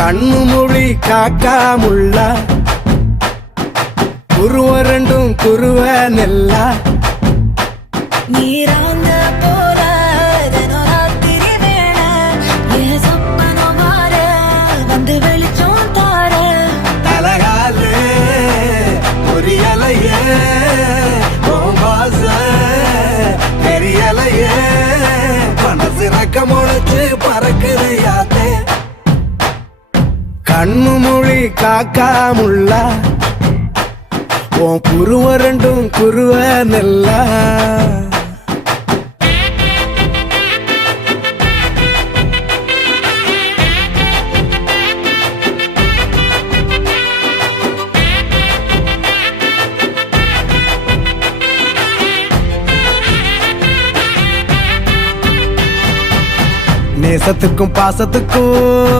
கண்ணு மொழி காக்காமுள்ள குருவ ரெண்டும் குருவ நெல்லா நீராங்க போல தினராத்திரி வேண என் சொப்பனம் மாற வந்து வெளிச்சம் தார தலகாலே பொரியலையே ஓம்பாச பெரியலையே மனசு ரக்க முளைச்சு பறக்குது யாத்தே கண்ணு மொழி காக்காமுள்ள உன் குருவ ரெண்டும் குருவ நெல்லா நேசத்துக்கும் பாசத்துக்கும்